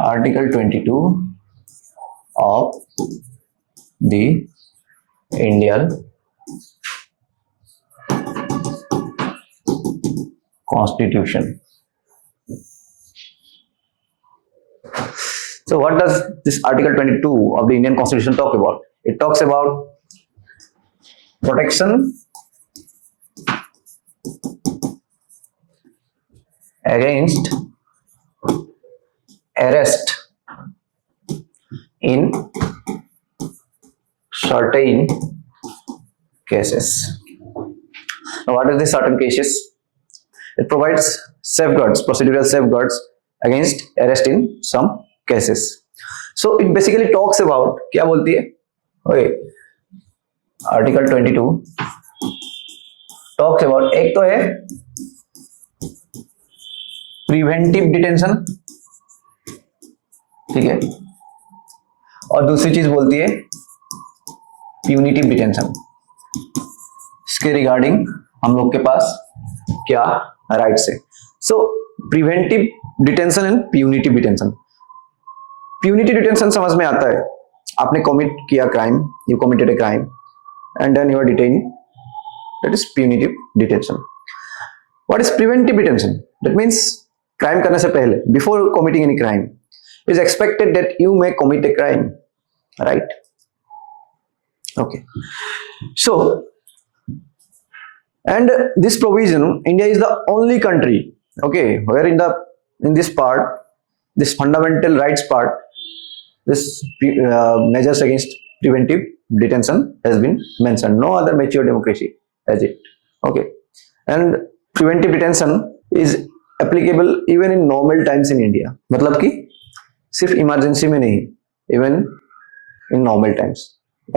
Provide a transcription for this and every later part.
Article 22 of the Indian Constitution. So what does this Article 22 of the Indian Constitution talk about? It talks about protection against arrest in certain cases. Now, what are the certain cases? It provides safeguards, procedural safeguards against arrest in some cases. So it basically talks about, क्या बोलती है? Okay, Article 22 talks about, एक तो है preventive detention, ठीक है, और दूसरी चीज बोलती है punitive detention. इसके रिगार्डिंग हम लोग के पास क्या राइट्स है? So preventive detention and punitive detention. Punitive detention समझ में आता है, आपने कमिट किया crime, you committed a crime and then you are detained, that is punitive detention. What is preventive detention? That means crime करने से पहले, before committing any crime, it is expected that you may commit a crime, right? Okay, so and this provision, India is the only country, okay, where in this part, this fundamental rights part, this measures against preventive detention has been mentioned. No other mature democracy has it, okay. And preventive detention is applicable even in normal times in India. मतलब कि सिर्फ emergency में नहीं, even in normal times.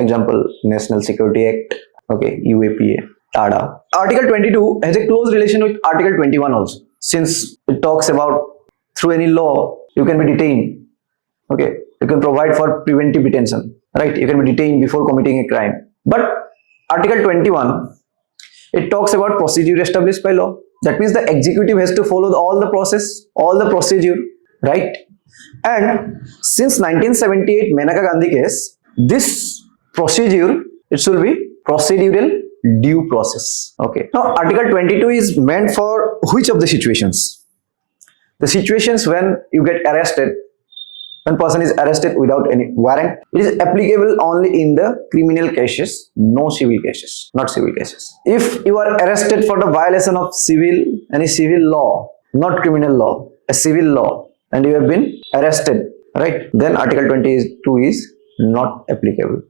Example, National Security Act, okay, UAPA, TADA. Article 22 has a close relation with Article 21 also, since it talks about through any law you can be detained, okay, you can provide for preventive detention, right? You can be detained before committing a crime. But Article 21, it talks about procedure established by law. That means the executive has to follow all the process, all the procedure, right? And since 1978 Menaka Gandhi case, this procedure, it should be procedural due process, okay. Now Article 22 is meant for which of the situations? The situations when you get arrested, when person is arrested without any warrant. It is applicable only in the criminal cases, no civil cases, not civil cases. If you are arrested for the violation of any civil law, not criminal law, a civil law, and you have been arrested, right, then Article 22 is not applicable.